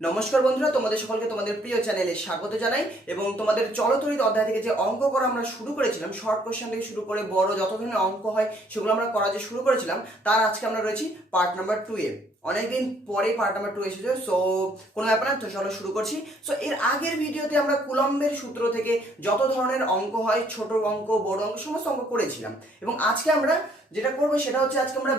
নমস্কার বন্ধুরা, তোমাদের সকলকে তোমাদের প্রিয় চ্যানেলে স্বাগত জানাই। এবং তোমাদের চলতরিত অধ্যায় থেকে যে অঙ্ক করা আমরা শুরু করেছিলাম, শর্ট কোশ্চেন থেকে শুরু করে বড় যত ধরনের অঙ্ক হয় সেগুলো আমরা করা যে শুরু করেছিলাম, তার আজকে আমরা রয়েছি পার্ট নাম্বার 2 এ। অনেকদিন পরে পার্ট নাম্বার 2 এসেছে, সো কোনো ব্যাপার না, তো চলো শুরু করছি। সো এর আগের ভিডিওতে আমরা কুলম্বের সূত্র থেকে যত ধরনের অঙ্ক হয়, ছোট অঙ্ক বড় অঙ্ক সমস্ত অঙ্ক করেছিলাম। এবং আজকে আমরা যেটা করবো সেটা হচ্ছে আজকে আমরা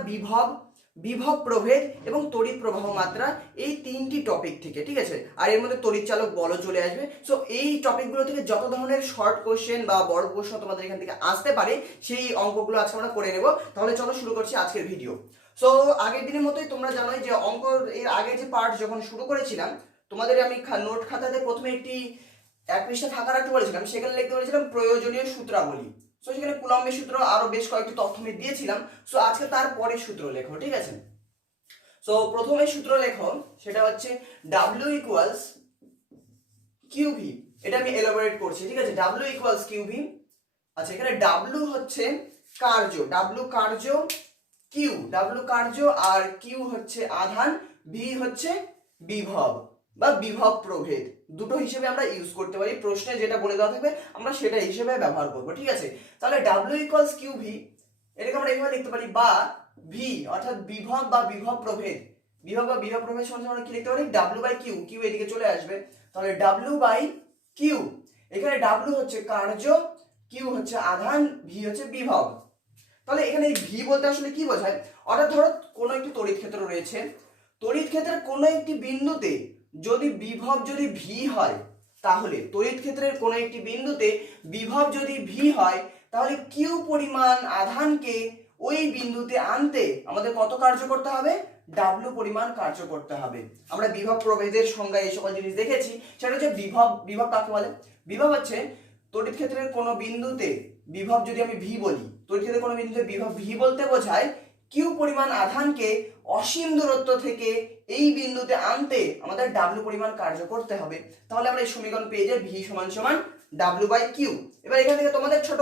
বিভব প্রভেদ এবং তড়িৎ প্রবাহ মাত্রা, এই তিনটি টপিক থেকে, ঠিক আছে। আর এর মধ্যে তড়িৎ চালক বলও চলে আসবে। সো এই টপিকগুলো থেকে যত ধরনের শর্ট কোশ্চেন বা বড় প্রশ্ন তোমাদের এখান থেকে আসতে পারে, সেই অঙ্কগুলো আজকে আমরা করে নেব। তাহলে চলো শুরু করছি আজকের ভিডিও। সো আগের দিনের মতোই তোমরা জানোই যে অঙ্ক এর আগে যে পার্ট যখন শুরু করেছিলাম, তোমাদের আমি নোট খাতাতে প্রথমে একটি এক পৃষ্ঠা ফাঁকা রাখতে বলেছিলাম, সেখানে লিখতে বলেছিলাম প্রয়োজনীয় সূত্রাবলী। সো সেখানে কুলম্বের সূত্র আরো বেশ কয়েকটি তথ্য আমি দিয়েছিলাম। সো আজকে তার পরে সূত্র লেখো, ঠিক আছে। সো প্রথমে সূত্র লেখো, সেটা হচ্ছে W ইকুয়ালস QV। এটা আমি এলাবোরেট করছি, ঠিক আছে। W equals QV। আচ্ছা, এখানে W হচ্ছে কার্য, W কার্য, W কার্য, আর Q হচ্ছে আধান, V হচ্ছে বিভব বা বিভব প্রভেদ। দুটো হিসেবে আমরা ইউজ করতে পারি, প্রশ্নে যেটা বলে দেওয়া থাকবে আমরা সেটা হিসেবে ব্যবহার করব, ঠিক আছে। তাহলে W ইকুয়ালস QV, এটাকে আমরা এইভাবে লিখতে পারি, বা V অর্থাৎ বিভব বা বিভব প্রভেদ। বিভব বা বিভব প্রভেদ সমান আমরা কি লিখতে পারি, W বাই Q। Q এদিকে চলে আসবে, তাহলে W বাই Q। এখানে W হচ্ছে কার্য, Q হচ্ছে আধান, V হচ্ছে বিভব। তাহলে এখানে এই V বলতে আসলে কি বোঝায়, অর্থাৎ ধরো কোনো একটি তড়িৎ ক্ষেত্র রয়েছে, তড়িৎ ক্ষেত্রের কোনো একটি বিন্দুতে যদি বিভব যদি V হয়, তাহলে তড়িৎ ক্ষেত্রের কোনো একটি বিন্দুতে বিভব যদি V হয়, তাহলে Q পরিমাণ আধানকে ওই বিন্দুতে আনতে আমাদের কত কার্য করতে হবে, W পরিমাণ কার্য করতে হবে। আমরা বিভব প্রভেদের সংজ্ঞায় এই সকল জিনিস দেখেছি। সেটা হচ্ছে বিভব কাকে বলে, বিভব হচ্ছে তড়িৎ ক্ষেত্রের কোনো বিন্দুতে বিভব যদি আমি V বলি, তড়িৎ ক্ষেত্রের কোনো বিন্দুতে বিভব V বলতে বোঝায় Q পরিমাণ আধানকে অসীম দূরত্ব থেকে এই বিন্দুতে আনতে আমাদের W পরিমাণ কার্য করতে হবে। তাহলে আমরা এই সমীকরণ পেয়ে যাই V সমান সমান W বাই Q। এবার এখান থেকে তোমাদের ছোট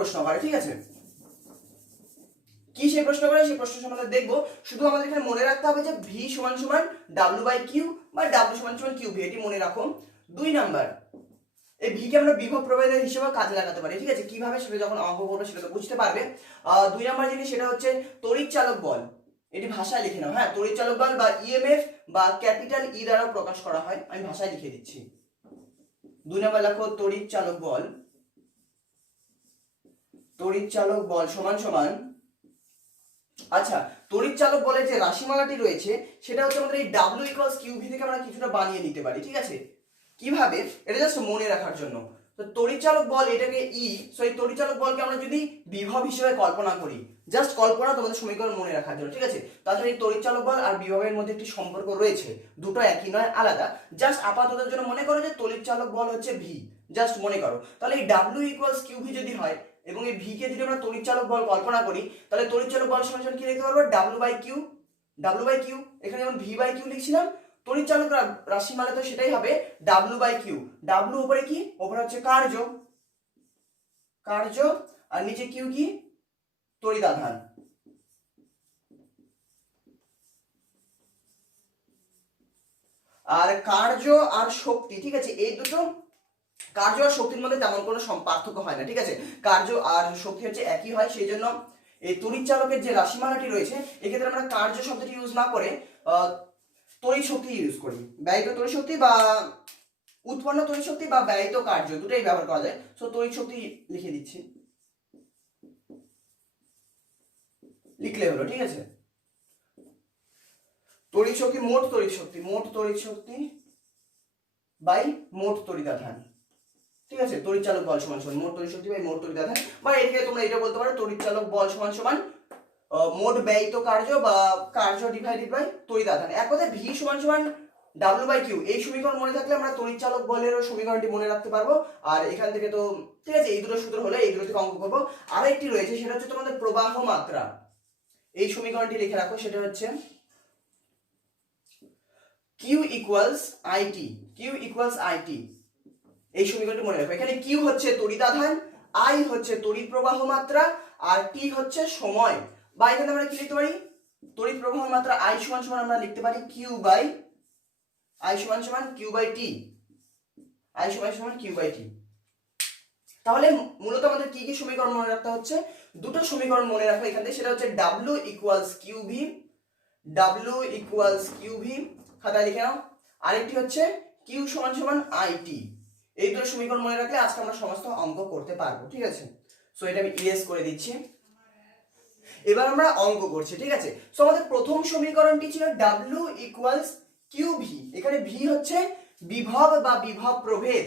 প্রশ্ন করে, ঠিক আছে। কি সেই প্রশ্ন করে, সেই প্রশ্ন সম্বন্ধে দেখবো। শুধু আমাদের এখানে মনে রাখতে হবে যে V সমান সমান W বাই Q বা W সমান সমান QV, এটি মনে রাখো। 2 নাম্বার, এই V কে আমরা বিভব প্রভেদের হিসেবে কাজে লাগাতে পারি, ঠিক আছে। কিভাবে সেটা যখন অঙ্ক করবে সেটা তো বুঝতে পারবে। 2 নাম্বার জিনিস, সেটা হচ্ছে তড়িৎ চালক বল। এটি ভাষায় লিখে নাও, হ্যাঁ। তড়িৎ চালক বল বা EMF বা ক্যাপিটাল E দ্বারা প্রকাশ করা হয়, আমি ভাষায় লিখে দিচ্ছি। 2 নাম্বার লেখো, তড়িৎ চালক বল সমান সমান, আচ্ছা, তড়িৎ চালক বলের যে রাশিমালাটি রয়েছে সেটা হচ্ছে আমাদের এই W ইকুয়ালস QV থেকে আমরা কিছুটা বানিয়ে নিতে পারি, ঠিক আছে। কিভাবে, এটা জাস্ট মনে রাখার জন্য। তো তড়িৎ চালক বল এটাকে E, সো এই তড়িৎ চালক বলকে আমরা যদি বিভব হিসেবে কল্পনা করি, জাস্ট কল্পনা, তোমাদের সমীকরণ মনে রাখার জন্য, ঠিক আছে। তাছাড়া এই তড়িৎ চালক বল আর বিভবের মধ্যে একটি সম্পর্ক রয়েছে, দুটো একই নয়, আলাদা। জাস্ট আপাততের জন্য মনে করো যে তড়িৎ চালক বল হচ্ছে V, জাস্ট মনে করো। তাহলে এই W ইকুয়ালস QV যদি হয় এবং এই V কে যদি আমরা তড়িৎ চালক বল কল্পনা করি, তাহলে তড়িৎ চালক বল সমান কি লিখতে পারবো, W বাই Q। এখানে যেমন V বাই Q লিখছিলাম, তড়িৎ চালক রাশিমালা তো সেটাই হবে W বাই Q। W উপরে কি, উপরে হচ্ছে কার্য, আর নিচে Q কি, তড়িৎ আধান। আর কার্য আর শক্তি, ঠিক আছে, এই দুটো, কার্য আর শক্তির মধ্যে তেমন কোনো পার্থক্য হয় না, ঠিক আছে। কার্য আর শক্তি হচ্ছে একই হয়, সেই জন্য এই তড়িৎ চালকের যে রাশিমালাটি রয়েছে, এক্ষেত্রে আমরা কার্য শব্দটি ইউজ না করে তড়িৎ শক্তি ইউজ করি। ব্যয়িত তড়িৎ শক্তি বা উৎপন্ন তড়িৎ শক্তি বা ব্যয়িত কার্য, দুটোই ব্যবহার করা যায়। সো তড়িৎ শক্তি লিখে দিচ্ছি, লিখলে হলো, ঠিক আছে। তড়িৎ শক্তি, মোট তড়িৎ শক্তি বাই মোট তড়িৎ আধান, ঠিক আছে। তড়িৎ চালক বল সমান সমান মোট তড়িৎ শক্তি বাই মোট তড়িৎ আধান। বা এদিকে তোমরা এটা বলতে পারো, তড়িৎ চালক বল সমান সমান মোট ব্যয়িত কার্য বা কার্য ডিভাইডেড বাই তড়িৎ আধান। এক কথায় V সমান সমান W বাই Q। এই সমীকরণ মনে থাকলে আমরা তড়িৎ চালক বলের সমীকরণটি মনে রাখতে পারবো। আর এখান থেকে তো, ঠিক আছে, এই দুটো সূত্র হলে এই দুটো থেকে অঙ্ক করবো। আরেকটি রয়েছে, সেটা হচ্ছে তোমাদের প্রবাহ মাত্রা। এই সমীকরণটি লিখে রাখো, সেটা হচ্ছে Q ইকুয়ালস IT। এই সমীকরণটি মনে রাখো। এখানে Q হচ্ছে তড়িৎ আধান, I হচ্ছে তড়িৎ প্রবাহ মাত্রা, আর T হচ্ছে সময়। বা এখানে আমরা কি লিখতে পারি, তড়িৎ প্রবাহ মাত্রা I সমান সমান আমরা লিখতে পারি Q বাই আই সমান সমান কিউ বাই টি, আই সমান সমান কিউ বাই টি। তাহলে মূলত আমাদের কি কি সমীকরণ মনে রাখতে হচ্ছে, দুটো সমীকরণ মনে রাখো এখান থেকে, সেটা হচ্ছে W equals Q V, W equals Q V, খাতায় লিখে নাও। আরেকটি হচ্ছে কিউ সমান সমান আই টি। এই দুটো সমীকরণ মনে রাখলে আজকে আমরা সমস্ত অঙ্ক করতে পারবো, ঠিক আছে। সো এটা আমি ইয়েস করে দিচ্ছি। এবার আমরা অঙ্ক করছি, ঠিক আছে। সো আমাদের প্রথম সমীকরণটি ছিল ডাব্লিউ ইকুয়ালস কিউ ভি, এখানে ভি হচ্ছে বিভব বা বিভব প্রভেদ।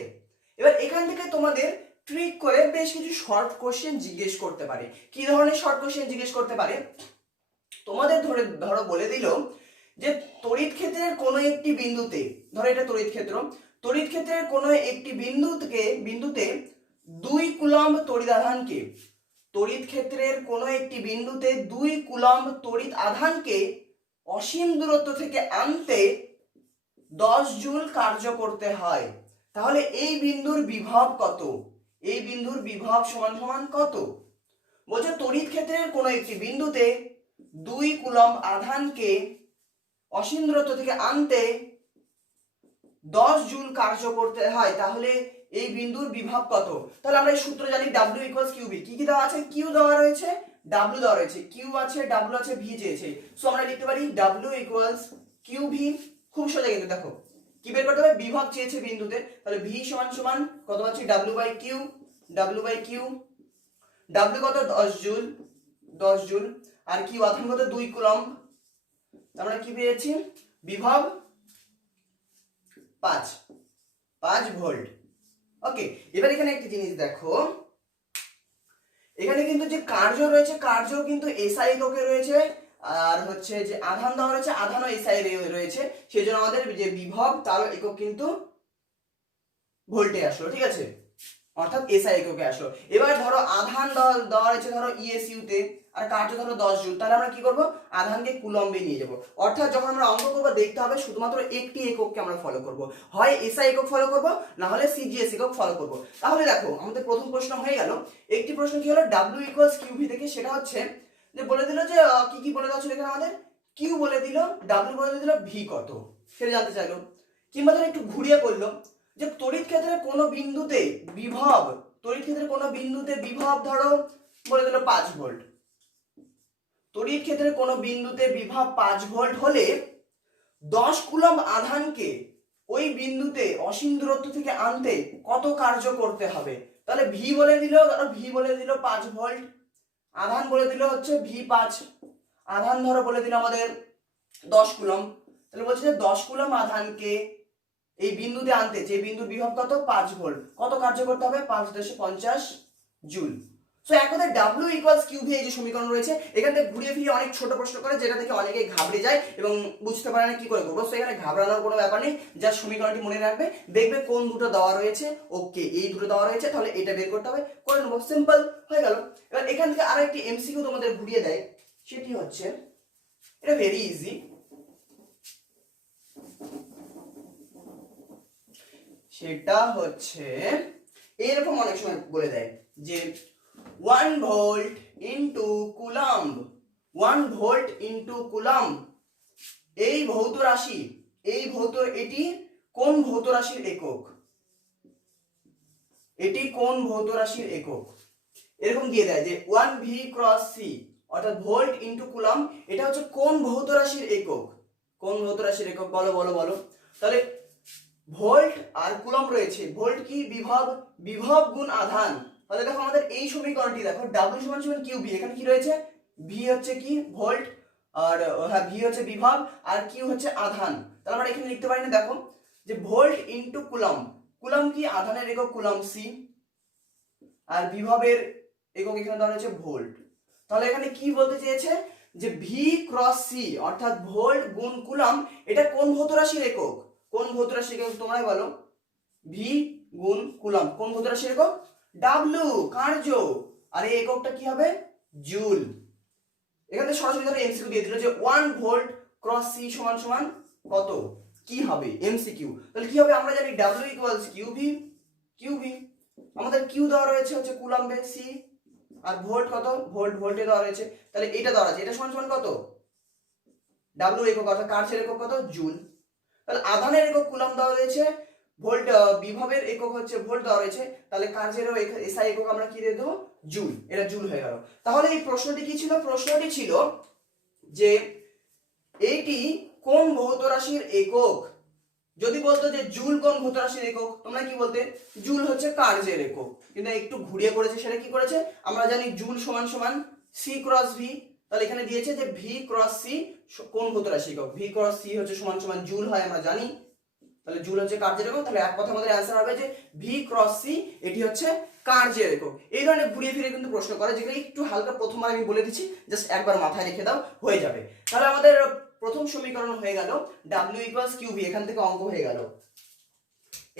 এবার এখান থেকে তোমাদের ট্রিক করে বেশ কিছু শর্ট কোশ্চেন জিজ্ঞেস করতে পারে। কি ধরনের শর্ট কোশ্চেন জিজ্ঞেস করতে পারে, তোমাদের ধরো বলে দিল যে তড়িৎ ক্ষেত্রের কোনো একটি বিন্দুতে, ধরো এটা তড়িৎ ক্ষেত্র, তড়িৎ ক্ষেত্রের কোনো একটি বিন্দুতে 2 কুলম্ব তড়িৎ আধানকে, তড়িৎ ক্ষেত্রের কোনো একটি বিন্দুতে 2 কুলম্ব তড়িৎ আধানকে অসীম দূরত্ব থেকে আনতে 10 জুল কার্য করতে হয়। তাহলে এই বিন্দুর বিভব কত, এই বিন্দুর বিভব সমান সমান কত? বলছে তড়িৎ ক্ষেত্রের কোনো একটি বিন্দুতে 2 কুলম্ব আধানকে অসীম দূরত্ব থেকে আনতে 10 জুল কার্য করতে হয়, তাহলে এই বিন্দুর বিভব কত? তাহলে আমরা এই সূত্র জানি W ইকুয়ালস কিউ ভি। কি কি দেওয়া আছে? কিউ দেওয়া রয়েছে, W দেওয়া রয়েছে, কিউ আছে, W আছে, ভি চেয়েছে। সো আমরা লিখতে পারি W ইকুয়ালস কিউ ভি। খুব সোজা কিন্তু, দেখো কি বের করতে হবে, বিভব চেয়েছে বিন্দুতে, তাহলে ভি সমান সমান কত পাচ্ছি, W by Q, W by Q. W কত? 10 জুল, 10 জুল। আর কিউ আধান কত? 2 কুলম্ব। আমরা কি পেয়েছি? বিভব 5 ভোল্ট। ওকে, এবার এখানে একটা জিনিস দেখো, এখানে কিন্তু যে কার্য রয়েছে, কার্য কিন্তু এসআই এককে রয়েছে, আর হচ্ছে যে আধান দেওয়া রয়েছে, আধানও এসআই রয়েছে, সেই জন্য আমাদের যে বিভব তার একক কিন্তু ভোল্টে আসলো, ঠিক আছে, অর্থাৎ এসআই এককে আসলো। এবার ধরো আধান দেওয়া রয়েছে ধরো ইএসইউ তে, আর কার্য ধরো 10 জুল, তাহলে আমরা কি করব, আধানকে কুলম্বে নিয়ে যাব। অর্থাৎ যখন আমরা অঙ্ক করব দেখতে হবে শুধুমাত্র একটি একককে আমরা ফলো করব, হয় এসআই একক ফলো করব, না হলে সিজিএস একক ফলো করব। তাহলে দেখো আমাদের প্রথম প্রশ্ন হয়ে গেল। একটি প্রশ্ন কি হলো, ডাব্লিউ ইকুয়ালস কিউ ভি থেকে, সেটা হচ্ছে যে বলে দিল যে কি কি বলে দেওয়া ছিল এখানে, আমাদের কিউ বলে দিল, ডাব্লিউ বলে দিল, ভি কত সেটা জানতে চাইলো। কিংবা ধরো একটু ঘুরিয়ে করলো যে তড়িৎ ক্ষেত্রের কোনো বিন্দুতে বিভব, তড়িৎ ক্ষেত্রের কোনো বিন্দুতে বিভব ধরো বলে দিল 5 ভোল্ট। তড়িৎ ক্ষেত্রের কোনো বিন্দুতে বিভব 5 ভোল্ট হলে 10 কুলম্ব আধানকে ওই বিন্দুতে অসীম দূরত্ব থেকে আনতে কত কার্য করতে হবে? তাহলে ভি বলে দিল, ধরো ভি বলে দিল 5 ভোল্ট, আধান বলে দিল হচ্ছে ভি 5, আধান ধরো বলে দিল আমাদের 10 কুলম্ব। তাহলে বলছে যে 10 কুলম্ব আধানকে এই বিন্দুতে আনতে, যে বিন্দুর বিভব কত, 5 ভোল্ট, কত কার্য করতে হবে? 5 × 10 জুল। সো এক কথায় W ইকুয়ালস কিউ ভি, এই যে সমীকরণ রয়েছে, এখান থেকে ঘুরিয়ে ফিরিয়ে অনেক ছোট প্রশ্ন করে, যেটা থেকে অনেকেই ঘাবড়ে যায় এবং বুঝতে পারে না কি করে করবো। সো এখানে ঘাবড়ানোর কোনো ব্যাপার নেই, যা সমীকরণটি মনে রাখবে, দেখবে কোন দুটো দেওয়া রয়েছে, ওকে এই দুটো দেওয়া রয়েছে, তাহলে এটা বের করতে হবে, করে নেবো, সিম্পল হয়ে গেল। এবার এখান থেকে আরেকটি এমসিকিউ তোমাদের ঘুরিয়ে দেয়, সেটি হচ্ছে, এটা ভেরি ইজি, সেটা হচ্ছে এরকম অনেক সময় বলে দেয় যে 1 volt into coulomb, 1 volt into coulomb, এই ভৌত রাশি, এটি কোন ভৌত রাশির একক, এটি কোন ভৌত রাশির একক, এরকম দিয়ে দেয় যে 1 ভি ক্রস সি, অর্থাৎ ভোল্ট ইনটু কুলম্ব, এটা হচ্ছে কোন ভৌত রাশির একক, কোন ভৌত রাশির একক, বলো বলো বলো। তাহলে ভোল্ট আর কুলম্ব রয়েছে, ভোল্ট কি, বিভব, বিভব গুণ আধান। তাহলে দেখো আমাদের এই সমীকরণটি দেখো, W সমান সমান কিউ ভি, এখানে কি রয়েছে, ভি হচ্ছে কি ভোল্ট, আর হ্যাঁ ভি হচ্ছে বিভব, আর কিউ হচ্ছে আধান। তাহলে আমরা এখানে লিখতে পারি না, দেখো যে ভোল্ট ইনটু কুলম্ব, কুলম্ব কি, আধানের একক কুলম্ব সি, আর বিভবের একক এখানে দেওয়া রয়েছে ভোল্ট। তাহলে এখানে কি বলতে চেয়েছে যে ভি ক্রস সি, অর্থাৎ ভোল্ট গুণ কুলম্ব, এটা কোন ভৌত রাশির একক, কোন ভৌত রাশির একক তোমরাই বলো, ভি গুণ কুলম্ব, কোন ভৌত রাশির একক, ডাব্লিউ কার্য, আর এই এককটা কি হবে, জুল। এখানে সরাসরি ধরো এমসিকিউ দিয়ে দিল যে 1 ভোল্ট ক্রস সি সমান সমান কত, কি হবে, এমসিকিউ। তাহলে কি হবে, আমরা জানি W equals Q V, Q V আমাদের কিউ দেওয়া রয়েছে হচ্ছে কুলম্বে সি, আর ভোল্ট কত, ভোল্ট ভোল্টে দেওয়া রয়েছে, তাহলে এটা দেওয়া আছে, এটা সমান সমান কত, W একক, অর্থাৎ কার্যের একক কত, জুল। তাহলে আধানের একক কুলম্ব দেওয়া রয়েছে, ভোল্ট বিভবের একক হচ্ছে ভোল্ট দেওয়া রয়েছে, তাহলে কার্যেরও এসআই একক আমরা কি দিয়ে দেবো, জুল। এটা জুল হয়ে গেল। তাহলে এই প্রশ্নটি কি ছিল? প্রশ্নটি ছিল যে এইটি কোন ভৌত রাশির একক। যদি বলতো যে জুল কোন ভৌত রাশির একক, তোমরা কি বলতে? জুল হচ্ছে কার্যের একক। কিন্তু একটু ঘুরিয়ে করেছে, সেটা কি করেছে? আমরা জানি জুল সমান সমান সি ক্রস ভি। তাহলে এখানে দিয়েছে যে ভি ক্রস সি কোন ভৌত রাশি একক, ভি ক্রস সি হচ্ছে সমান সমান জুল হয়, আমরা জানি। তাহলে জুল হচ্ছে কার্যের একক। তাহলে এক কথা আমাদের অ্যান্সার হবে যে ভি ক্রস সি এটি হচ্ছে কার্যের একক। এই ধরনের ঘুরিয়ে ফিরে কিন্তু প্রশ্ন করে, যেগুলো একটু হালকা প্রথমবার আমি বলে দিচ্ছি, জাস্ট একবার মাথায় রেখে দাও, হয়ে যাবে। তাহলে আমাদের প্রথম সমীকরণ হয়ে গেল W ইকুয়ালস কিউবি, এখান থেকে অঙ্ক হয়ে গেল।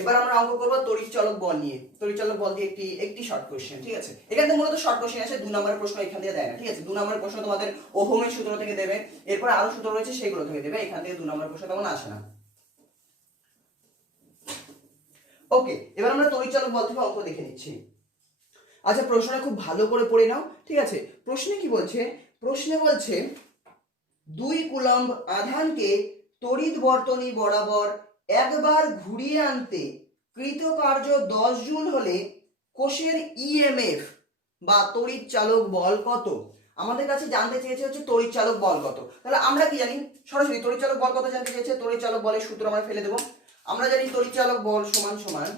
এবার আমরা অঙ্ক করব তড়িৎ চলক বল নিয়ে। তড়িৎ চলক বল দিয়ে একটি শর্ট কোশ্চেন, ঠিক আছে? এখান থেকে মূলত শর্ট কোশ্চেন আছে, 2 নম্বরের প্রশ্ন এখান থেকে দেয় না, ঠিক আছে? 2 নম্বরের প্রশ্ন তোমাদের ওহমের সূত্র থেকে দেবে, এরপর আরো সূত্র রয়েছে সেগুলো থেকে দেবে, এখান থেকে 2 নম্বরের প্রশ্ন তেমন আসে না। ওকে, এবার আমরা তড়িৎ চলক বল থেকে অঙ্ক দেখে নিচ্ছি। আচ্ছা, প্রশ্নটা খুব ভালো করে পড়ে নাও, ঠিক আছে? প্রশ্নে কি বলছে? প্রশ্নে বলছে 2 কুলম্ব আধানকে তড়িৎ বর্তনী বরাবর একবার ঘুরিয়ে আনতে কৃতকার্য 10 জুল হলে কোষের ইএমএফ বা তড়িৎ চালক বল কত? আমাদের কাছে জানতে চেয়েছে হচ্ছে তড়িৎ চালক বল কত। তাহলে আমরা কি জানি? সরাসরি তড়িৎ চালক বল কত জানতে চেয়েছে, তড়িৎ চালক বলের সূত্র আমরা ফেলে দেব। আমরা জানি তড়িৎ চালক বল সমান সমান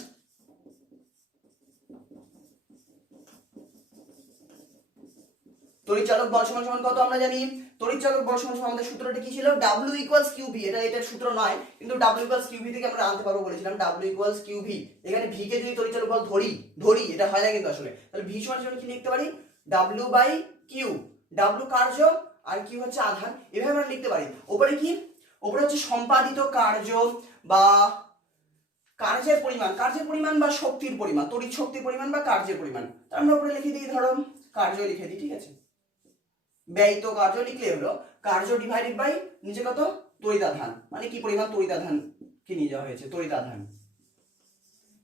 তড়িৎ চালক বল সমান সমান কত আমরা জানি? তড়িৎ চালক বল সমান সমান আমাদের সূত্রটা কি ছিল? W equals QV। এটার সূত্র নয়, কিন্তু W ইকুয়ালস QV থেকে আমরা আনতে পারবো বলেছিলাম। W equals QV। এখানে V কে যদি তড়িৎ চালক বল ধরি, এটা হয় না কিন্তু আসলে। তাহলে V সমান সমান কি লিখতে পারি? W by Q। W কার্য আর Q হচ্ছে আধান, এভাবে আমরা লিখতে পারি। উপরে কি? উপরে হচ্ছে সম্পাদিত কার্য বা কার্যের পরিমাণ বা শক্তির পরিমাণ, তড়িৎ শক্তির পরিমাণ বা কার্যের পরিমাণ। আমরা উপরে লিখে দিই, ধরো কার্য লিখে দিই, ঠিক আছে? ব্যয়িত কার্য লিখলে হলো কার্য ডিভাইডেড বাই নিচে কত, তড়িৎ আধান, মানে কি পরিমাণ তড়িৎ আধান কি নিয়ে যাওয়া হয়েছে, তড়িৎ আধান।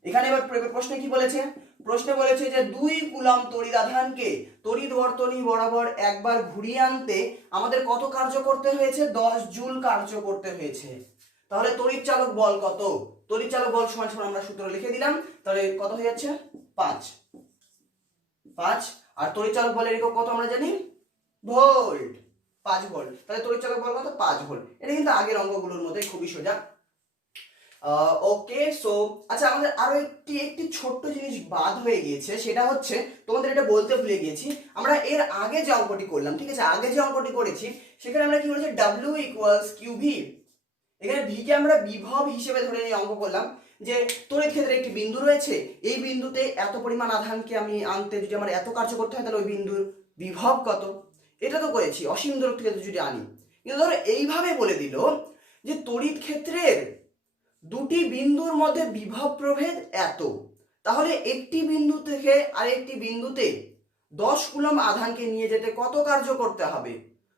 এখানে এবার প্রশ্নে কি বলেছে? প্রশ্নে বলেছে যে 2 কুলম্ব তড়িৎ আধানকে তড়িৎ বর্তনী বরাবর একবার ঘুরিয়ে আনতে আমাদের কত কার্য করতে হয়েছে? 10 জুল কার্য করতে হয়েছে। তাহলে তড়িৎ চালক বল কত? তড়িৎ চালক বল সমান সমান আমরা সূত্র লিখে দিলাম। তাহলে কত হয়ে যাচ্ছে? 5। আর তড়িৎ চালক বলের একক কত আমরা জানি? Volt, 5 volt. তাহলে তড়িৎ চালক বল কত? 5 ভোল্ট। এটা কিন্তু আগের অঙ্কগুলোর মধ্যে খুবই সোজা। ওকে, সো আচ্ছা, আমাদের আরো একটি ছোট্ট জিনিস বাদ হয়ে গিয়েছে, সেটা হচ্ছে তোমাদের এটা বলতে ভুলে গিয়েছি। আমরা এর আগে যে অঙ্কটি করলাম, ঠিক আছে, আগে যে অঙ্কটি করেছি সেখানে আমরা কি বলেছি? W equals QV। এখানে V কে আমরা বিভব হিসেবে ধরে নিয়ে অঙ্ক করলাম যে তড়িৎ ক্ষেত্রে একটি বিন্দু রয়েছে, এই বিন্দুতে এত পরিমাণ আধানকে আমি আনতে যদি আমার এত কার্য করতে হয়, তাহলে ওই বিন্দুর বিভব কত? এটা তো করেছি অসীম দূরত্ব থেকে যদি আনি। কিন্তু ধরো এইভাবে বলে দিল যে তড়িৎ ক্ষেত্রের 2টি বিন্দুর মধ্যে বিভব প্রভেদ এত, তাহলে একটি বিন্দু থেকে আরেকটি বিন্দুতে 10 কুলম্ব আধানকে নিয়ে যেতে কত কার্য করতে হবে?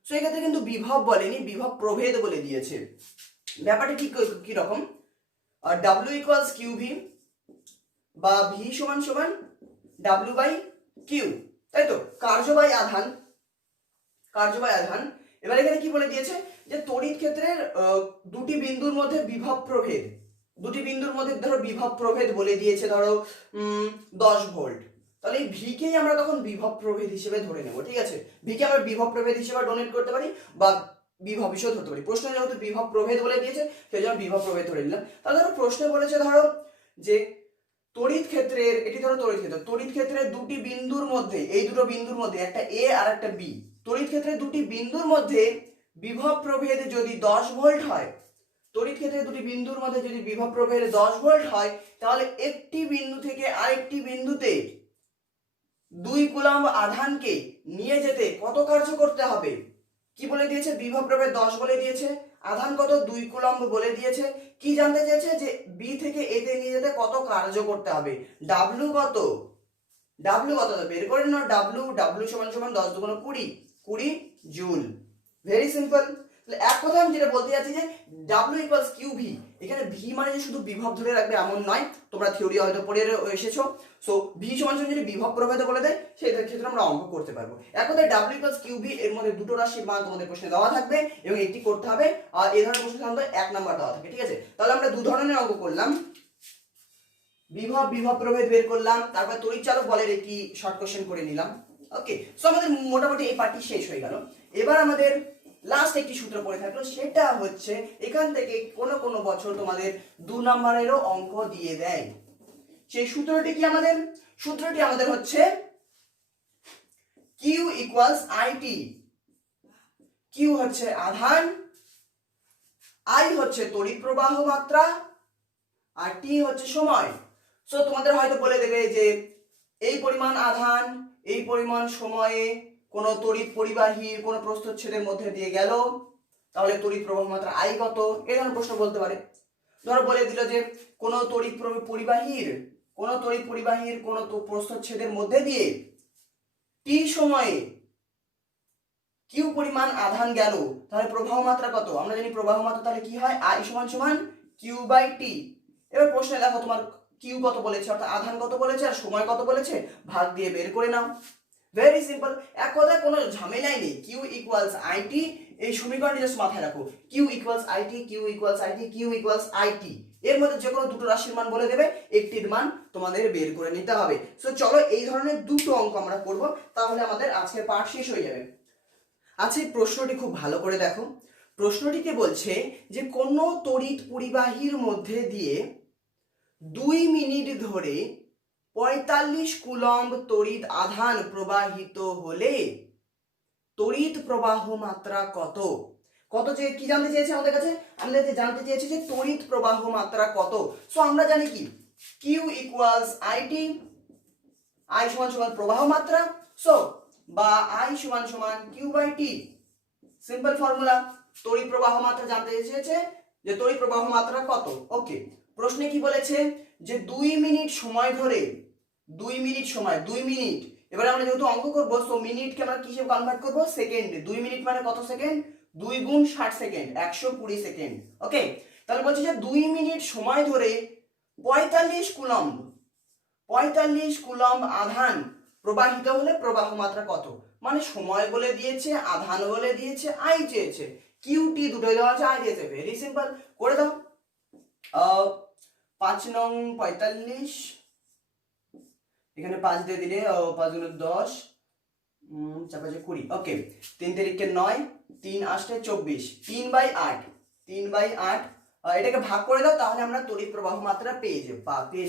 সো এক্ষেত্রে কিন্তু বিভব বলেনি, বিভব প্রভেদ বলে দিয়েছে। ব্যাপারটা ঠিক কি রকম? W ইকুয়ালস QV বা V সমান সমান W বাই Q, তাই তো? কার্য বাই আধান। এবার এখানে কি বলে দিয়েছে যে তড়িৎ ক্ষেত্রের 2টি বিন্দুর মধ্যে বিভব প্রভেদ, 2টি বিন্দুর মধ্যে ধরো বিভব প্রভেদ বলে দিয়েছে ধরো 10 ভোল্ট। তাহলে এই V কেই আমরা তখন বিভব প্রভেদ হিসেবে ধরে নেব, ঠিক আছে? V কে আমরা বিভব প্রভেদ হিসেবে ডোনেট করতে পারি বা বিভব হিসেবে ধরতে পারি। প্রশ্নে যেহেতু বিভব প্রভেদ বলে দিয়েছে সেই জন্য বিভব প্রভেদ ধরে নিলাম। তাহলে ধরো প্রশ্নে বলেছে ধরো যে তড়িৎ ক্ষেত্রের, এটি ধরো তড়িৎ ক্ষেত্রের 2টি বিন্দুর মধ্যে, এই দুটো বিন্দুর মধ্যে একটা A আর একটা B, তড়িৎ ক্ষেত্রের 2টি বিন্দুর মধ্যে বিভব প্রভেদ যদি 10 ভোল্ট হয়, তড়িৎ ক্ষেত্রের 2টি বিন্দুর মধ্যে যদি বিভব প্রভেদ 10 ভোল্ট হয়, তাহলে একটি বিন্দু থেকে আরেকটি বিন্দুতে 2 কুলম্ব আধানকে নিয়ে যেতে কত কার্য করতে হবে? কি বলে দিয়েছে? বিভব প্রভেদ 10 বলে দিয়েছে, আধান কত? 2 কুলম্ব বলে দিয়েছে। কি জানতে চেয়েছে? যে B থেকে A তে নিয়ে যেতে কত কার্য করতে হবে। W কত? বের করে নাও। W সমান সমান 10 দুগুণ 20 জুল। Very simple. তাহলে এক কথা আমি যেটা বলতে চাচ্ছি যে ডাব্লিউ ইকুয়ালস কিউ ভি, এখানে ভি মানে যে শুধু বিভব ধরে রাখবে এমন নয়, তোমরা থিওরি হয়তো পড়ে এসেছো। সো ভি সমান সমান যদি বিভব প্রবাহিত বলে দেয় সেই ক্ষেত্রে আমরা অঙ্ক করতে পারবো। এক কথায় ডাব্লিউ ইকুয়ালস কিউ ভি, এর মধ্যে দুটো রাশির মান তোমাদের প্রশ্নে দেওয়া থাকবে এবং একটি করতে হবে, আর এই ধরনের প্রশ্ন সাধারণত 1 নাম্বার দেওয়া থাকে, ঠিক আছে। তাহলে আমরা দু ধরনের অঙ্ক করলাম, বিভব প্রভেদ বের করলাম, তারপর তড়িৎচালক বলের একটি শর্ট কোশ্চেন করে নিলাম। ওকে, সো আমাদের মোটামুটি এই পার্টি শেষ হয়ে গেল। এবার আমাদের লাস্ট একটি সূত্র পড়ে থাকলো, সেটা হচ্ছে এখান থেকে কোন কোন বছর তোমাদের 2 নম্বরেরও অঙ্ক দিয়ে দেয়। সেই সূত্রটি কি আমাদের? সূত্রটি আমাদের হচ্ছে Q ইকুয়ালস IT। Q হচ্ছে আধান, I হচ্ছে তড়িৎ প্রবাহ মাত্রা, আর T হচ্ছে সময়। সো তোমাদের হয়তো বলে দেবে যে এই পরিমাণ আধান এই পরিমাণ সময়ে কোন তড়িৎ পরিবাহীর কোন প্রস্থচ্ছেদের মধ্যে দিয়ে গেল, তাহলে তড়িৎ প্রবাহ মাত্রা I কত, এই ধরনের প্রশ্ন বলতে পারে। ধরো বলে দিল যে কোন তড়িৎ পরিবাহীর কোন প্রস্থচ্ছেদের মধ্যে দিয়ে T সময়ে Q পরিমাণ আধান গেল, তাহলে প্রবাহ মাত্রা কত? আমরা জানি প্রবাহ মাত্রা তাহলে কি হয়, I সমান সমান Q বাই T। এবার প্রশ্নে দেখো তোমার Q কত বলেছে, অর্থাৎ আধান কত বলেছে আর সময় কত বলেছে, ভাগ দিয়ে বের করে নাও। ভেরি সিম্পল, এক কথায় কোনো ঝামেলাই নেই। Q ইকুয়ালস IT, এই সমীকরণটি জাস্ট মাথায় রাখো, Q equals IT, Q equals IT, Q equals IT। এর মধ্যে যে কোনো দুটো রাশির মান বলে দেবে, একটির মান তোমাদের বের করে নিতে হবে। সো চলো এই ধরনের দুটো অঙ্ক আমরা করব, তাহলে আমাদের আজকের পাঠ শেষ হয়ে যাবে। আচ্ছা, এই প্রশ্নটি খুব ভালো করে দেখো। প্রশ্নটিতে বলছে যে কোন তড়িৎ পরিবাহীর মধ্যে দিয়ে 2 মিনিট ধরে 45 কুলম্ব তড়িৎ আধান প্রবাহিত হলে তড়িৎ প্রবাহ মাত্রা কত? কত যে কি জানতে চেয়েছে আমাদের কাছে? আমাদের জানতে চেয়েছে যে তড়িৎ প্রবাহ মাত্রা কত। সো আমরা জানি কি, Q ইকুয়ালস IT, I সমান সমান প্রবাহ মাত্রা, সো বা I সমান সমান Q by T। Simple formula, তড়িৎ প্রবাহ মাত্রা জানতে চেয়েছে যে তড়িৎ প্রবাহ মাত্রা কত। ওকে, প্রশ্নে কি বলেছে যে 2 মিনিট সময় ধরে, 2 মিনিট সময়, 2 মিনিট। এবারে আমরা যেহেতু অঙ্ক করব, সো মিনিটকে আমরা কিসে কনভার্ট করব? সেকেন্ডে। 2 মিনিট মানে কত সেকেন্ড? 2 গুণ 60 সেকেন্ড, 120 সেকেন্ড। ওকে, তাহলে বলছে যে 2 মিনিট সময় ধরে 45 কুলম্ব আধান প্রবাহিত হলে প্রবাহ মাত্রা কত? মানে সময় বলে দিয়েছে, আধান বলে দিয়েছে, I চেয়েছে, QT দুটোই দেওয়া আছে, I দিয়েছে। ভেরি সিম্পল, করে দাও। 5 নং 45, এখানে 5 দিয়ে দিলে 5 গুণ 10, 4 5 20। ওকে, 3 তারিখে 9, 3 8 24, 3 বাই 8, 3 বাই 8। এটাকে ভাগ করে দাও, তাহলে আমরা তড়িৎ প্রবাহ মাত্রা পেয়ে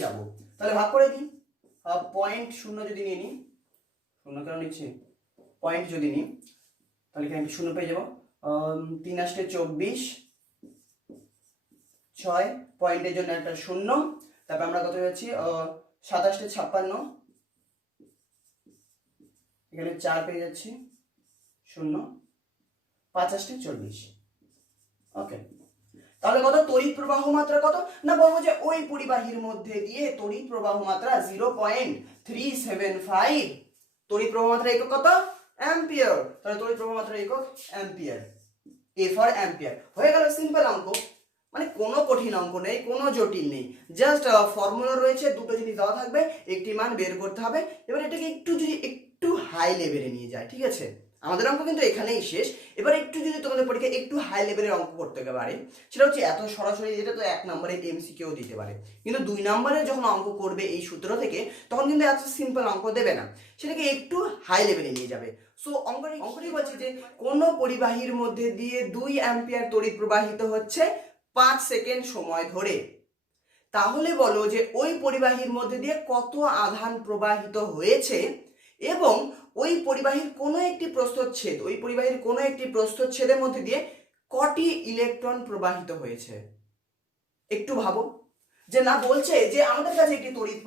যাব। তাহলে ভাগ করে দিই, 0.0 যদি নিয়ে নিই, 0 কেন নিচ্ছি, পয়েন্ট যদি নিই তাহলে এখানে 0 পেয়ে যাব। 3 8 24, 6, পয়েন্টের জন্য একটা 0, তারপর আমরা কত যাচ্ছি, 7 8 56, এখানে 4 পেয়ে যাচ্ছি, 0, 5 8 40। ওকে, তাহলে কত তড়িৎ প্রবাহ মাত্রা কত? না বলবো যে ওই পরিবাহীর মধ্যে দিয়ে তড়িৎ প্রবাহ মাত্রা 0.375। তড়িৎ প্রবাহ মাত্রা একক কত? অ্যাম্পিয়ার। তাহলে তড়িৎ প্রবাহ মাত্রা একক অ্যাম্পিয়ার, এ ফর অ্যাম্পিয়ার। হয়ে গেল সিম্পল অঙ্ক, মানে কোনো কঠিন অঙ্ক নেই, কোনো জটিল নেই, জাস্ট ফর্মুলা রয়েছে, দুটো জিনিস দেওয়া থাকবে, একটি মান বের করতে হবে। এবার এটাকে একটু হাই লেভেলে নিয়ে যায়, ঠিক আছে। আমাদের অঙ্ক কিন্তু এখানেই শেষ। এবার একটু যদি তোমাদের পরীক্ষায় একটু হাই লেভেলের অঙ্ক করতে পারে, সেটা হচ্ছে এত সরাসরি, যেটা তো 1 নম্বরে MCQ দিতে পারে, কিন্তু 2 নম্বরে যখন অঙ্ক করবে এই সূত্র থেকে, তখন কিন্তু এত সিম্পল অঙ্ক দেবে না, সেটাকে একটু হাই লেভেলে নিয়ে যাবে। সো অঙ্কটি বলছে যে কোন পরিবাহীর মধ্যে দিয়ে 2 অ্যাম্পিয়ার তড়িৎ প্রবাহিত হচ্ছে 5 সেকেন্ড সময় ধরে, তাহলে বলো যে ওই পরিবাহীর মধ্যে দিয়ে কত আধান প্রবাহিত হয়েছে এবং ওই পরিবাহীর কোনো একটি প্রস্থচ্ছেদের মধ্যে দিয়ে কটি ইলেকট্রন প্রবাহিত হয়েছে। একটু ভাবো, যে না বলছে যে আমাদের কাছে একটি তড়িৎ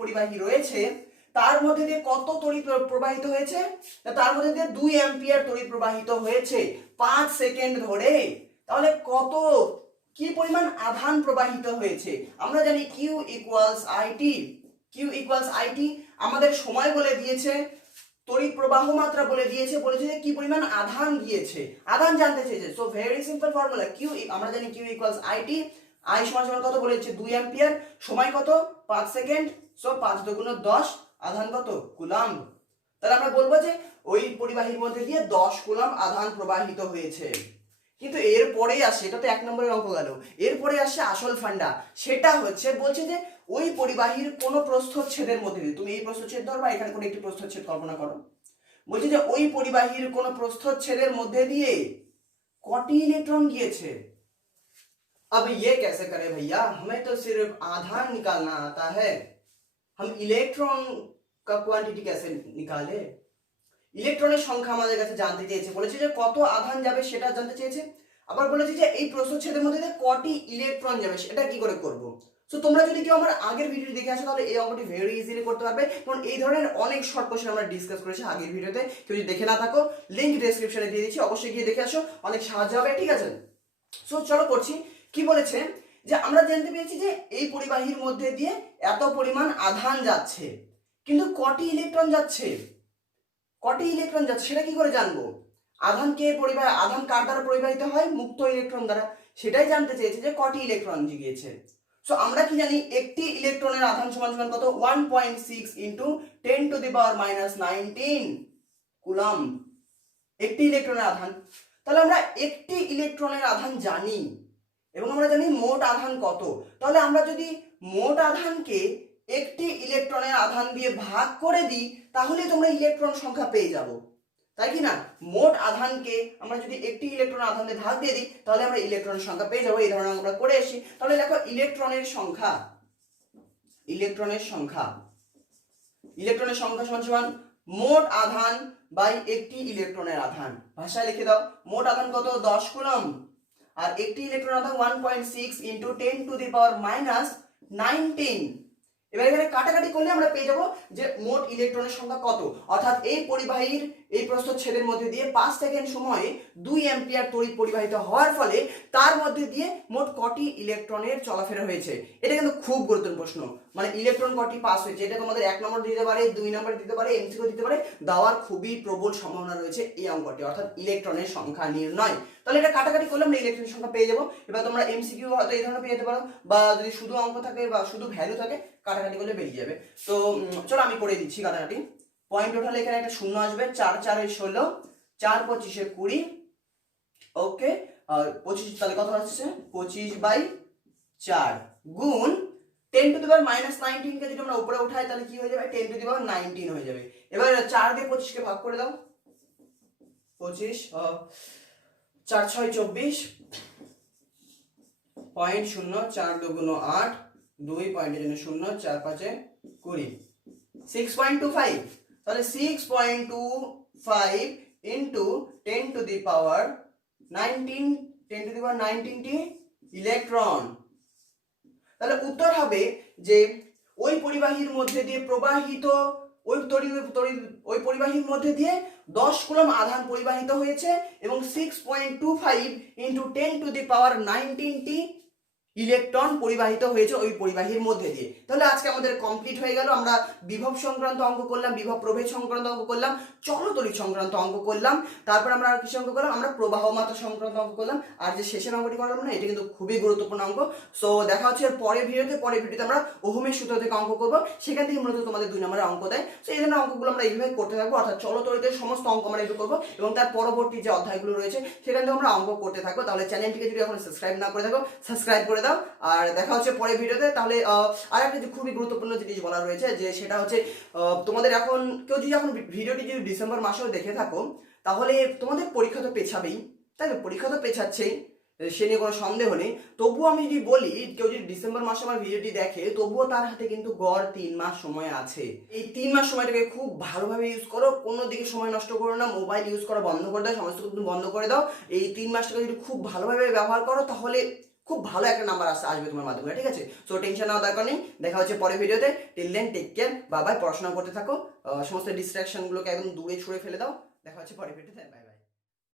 পরিবাহী রয়েছে, তার মধ্যে দিয়ে কত তড়িৎ প্রবাহিত হয়েছে, তার মধ্যে দিয়ে 2 অ্যাম্পিয়ার তড়িৎ প্রবাহিত হয়েছে 5 সেকেন্ড ধরে, তাহলে কত কি পরিমাণ আধান প্রবাহিত হয়েছে? আমরা জানি Q ইকুয়ালস IT, আমাদের সময় বলে দিয়েছে তড়িৎ প্রবাহ মাত্রা বলে দিয়েছে, বলেছে যে কি পরিমাণ আধান গিয়েছে, আধান জানতে চেয়েছে। So very simple formula, Q আমরা জানি কিউ ইকুয়ালস আইটি, আই সমান সমান কত বলেছে 2 অ্যাম্পিয়ার, সময় কত 5 সেকেন্ড, সো 5 দুগুণ 10, আধান কত কুলাম্ব। তাহলে আমরা বলবো যে ওই পরিবাহীর মধ্যে দিয়ে 10 কুলাম্ব আধান প্রবাহিত হয়েছে। কিন্তু এরপরেই আসে, এটা তো 1 নম্বরের অঙ্ক গেল, এরপরে আসে আসল ফান্ডা। সেটা হচ্ছে বলছে যে ওই পরিবাহীর কোন প্রস্থচ্ছেদের মধ্যে দিয়ে, তুমি এই প্রস্থচ্ছেদ ধরবা, এখানে কোন একটি প্রস্থচ্ছেদ কল্পনা করো, বলছে যে ওই পরিবাহীর কোন প্রস্থচ্ছেদের মধ্যে দিয়ে কটি ইলেকট্রন গিয়েছে। अब ये कैसे करें भैया, हमें तो सिर्फ आधान निकालना आता है, हम इलेक्ट्रॉन का क्वांटिटी कैसे निकाले। ইলেকট্রনের সংখ্যা আমাদের কাছে জানতে চেয়েছে, বলেছে যে কত আধান যাবে সেটা জানতে চেয়েছে, আবার বলেছে যে এই প্রস্থচ্ছেদের মধ্যে দিয়ে কটি ইলেকট্রন যাবে সেটা কি করে করব। সো তোমরা যদি কেউ আমার আগের ভিডিও দেখে আসো তাহলে এই অঙ্কটি ভেরি ইজিলি করতে পারবে, কারণ এই ধরনের অনেক শর্ট কোশ্চেন আমরা ডিসকাস করেছি আগের ভিডিওতে। কেউ যদি দেখে না থাকো লিংক ডেসক্রিপশনে দিয়ে দিচ্ছি, অবশ্যই গিয়ে দেখে আসো, অনেক সাহায্য হবে, ঠিক আছে। সো চলো করছি। কি বলেছে যে আমরা জানতে পেরেছি যে এই পরিবাহীর মধ্যে দিয়ে এত পরিমাণ আধান যাচ্ছে, কিন্তু কটি ইলেকট্রন যাচ্ছে, কটি ইলেকট্রন যাচ্ছে সেটা কি করে জানবো। আধান কার দ্বারা পরিবাহিত হয়, মুক্ত ইলেকট্রন দ্বারা, সেটাই জানতে চেয়েছে যে কটি ইলেকট্রন গিয়েছে। সো আমরা কি জানি একটি ইলেকট্রনের আধান সমান সমান কত 1.6 ইন্টু 10⁻⁹ কুলাম্ব, একটি ইলেকট্রনের আধান। তাহলে আমরা একটি ইলেকট্রনের আধান জানি এবং আমরা জানি মোট আধান কত। তাহলে আমরা যদি মোট আধানকে একটি ইলেকট্রনের আধান দিয়ে ভাগ করে দিই তাহলে তোমরা ইলেকট্রন সংখ্যা পেয়ে যাবো, তাই কি না। মোট আধানকে আমরা যদি একটি ইলেকট্রনের আধান দিয়ে ভাগ দিয়ে দিই তাহলে আমরা ইলেকট্রনের সংখ্যা পেয়ে যাবো। এই ধরনের আমরা করে এসেছি। তাহলে দেখো ইলেকট্রনের সংখ্যা সমান সমান মোট আধান বাই একটি ইলেকট্রনের আধান। ভাষায় লিখে দাও, মোট আধান কত 10 কুলম্ব, আর একটি ইলেকট্রন আধান 1.6 ইন্টু 10⁻⁹। এবার এখানে কাটাকাটি করলে আমরা পেয়ে যাব যে মোট ইলেকট্রনের সংখ্যা কত, অর্থাৎ এই পরিবাহীর এই প্রস্থচ্ছেদের মধ্যে দিয়ে 5 সেকেন্ড সময়ে 2 অ্যাম্পিয়ার তড়িৎ পরিবাহিত হওয়ার ফলে তার মধ্যে দিয়ে মোট কটি ইলেকট্রনের চলাফেরা হয়েছে। এটা কিন্তু খুব গুরুত্বপূর্ণ প্রশ্ন, মানে ইলেকট্রন কটি পাস হয়েছে, এটা তোমাদের 1 নম্বর দিতে পারে, 2 নম্বর দিতে পারে, এমসিকিউ দিতে পারে, দেওয়ার খুবই প্রবল সম্ভাবনা রয়েছে এই অঙ্কটি, অর্থাৎ ইলেকট্রনের সংখ্যা নির্ণয়। তাহলে এটা কাটাকাটি করলে আমরা ইলেকট্রনের সংখ্যা পেয়ে যাবো। এবার তোমরা এমসিকিউ হয়তো এই ধরনের পেয়ে যেতে পারো, বা যদি শুধু অঙ্ক থাকে বা শুধু ভ্যালু থাকে কাটাকাটি করলে বেরিয়ে যাবে। তো চলো আমি করে দিচ্ছি কাটাকাটি। পয়েন্ট ওঠালে এখানে একটা শূন্য আসবে, 4 4 16, 4 25 20, ওকে, আর 25 তাহলে কত আসছে 25/4 গুণ 10⁻⁹ কে যদি আমরা উপরে উঠাই তাহলে কি হয়ে যাবে 10⁻⁹ হয়ে যাবে। এবার 4 দিয়ে 25 কে ভাগ করে দাও, 25 4 6 24, পয়েন্ট 0, 4 দুগুণ 8, 2 পয়েন্টের জন্য 0, 4 5 20, 6.25, তাহলে 6.25 ইন্টু 10⁻⁹ টি ইলেকট্রন। তাহলে উত্তর হবে যে ওই পরিবাহীর মধ্যে দিয়ে প্রবাহিত ওই পরিবাহীর মধ্যে দিয়ে 10 কুলম্ব আধান পরিবাহিত হয়েছে এবং 6.25 ইন্টু 10⁻⁹ টি ইলেকট্রন পরিবাহিত হয়েছে ওই পরিবাহীর মধ্যে দিয়ে। তাহলে আজকে আমাদের কমপ্লিট হয়ে গেল। আমরা বিভব সংক্রান্ত অঙ্ক করলাম, বিভব প্রভেদ সংক্রান্ত অঙ্ক করলাম, চলতড়িৎ সংক্রান্ত অঙ্ক করলাম, তারপর আমরা আর কিছু অঙ্ক করলাম, আমরা প্রবাহ মাত্রা সংক্রান্ত অঙ্ক করলাম, আর যে শেষের অঙ্কটি করলাম না এটা কিন্তু খুবই গুরুত্বপূর্ণ অঙ্ক। সো দেখা হচ্ছে পরের ভিডিওতে আমরা ওহমের সূত্র থেকে অঙ্ক করব, সেখান থেকে মূলত তোমাদের 2 নম্বরের অঙ্ক দেয়। সো এই ধরনের অঙ্কগুলো আমরা এইভাবে করতে থাকবো, অর্থাৎ চলতড়িতের সমস্ত অঙ্ক আমরা এইভাবে করবো এবং তার পরবর্তী যে অধ্যায়গুলো রয়েছে সেখান থেকে আমরা অঙ্ক করতে থাকবো। তাহলে চ্যানেলটিকে যদি এখন সাবস্ক্রাইব না করে থাকো সাবস্ক্রাইব করে দাও, আর দেখা হচ্ছে পরের ভিডিওতে। তাহলে আর একটা যে খুবই গুরুত্বপূর্ণ জিনিস বলা রয়েছে যে সেটা হচ্ছে তোমাদের এখন কেউ যদি এখন ভিডিওটি যদি ডিসেম্বর মাসেও দেখে থাকো তাহলে তোমাদের পরীক্ষা তো পেছাবেই, তাই না, পরীক্ষা তো পেছাচ্ছেই, সে নিয়ে কোনো সন্দেহ নেই। তবুও আমি যদি বলি কেউ যদি ডিসেম্বর মাসে আমার ভিডিওটি দেখে তবুও তার হাতে কিন্তু গড় 3 মাস সময় আছে। এই 3 মাস সময়টাকে খুব ভালোভাবে ইউজ করো, কোনো দিকে সময় নষ্ট করো না, মোবাইল ইউজ করা বন্ধ করে দাও, সমস্ত কিছু বন্ধ করে দাও। এই 3 মাসটাকে যদি খুব ভালোভাবে ব্যবহার করো তাহলে খুব ভালো একটা নাম্বার আসবে তোমার মাধ্যমে, ঠিক আছে। সো টেনশন নেওয়ার দরকার নেই, দেখা হচ্ছে পরের ভিডিওতে। Till then take care, bye bye, পড়াশোনা করতে থাকো, সমস্ত ডিস্ট্রাকশনগুলোকে একদম দূরে ছুঁড়ে ফেলে দাও। দেখা হচ্ছে পরের ভিডিওতে, বাই।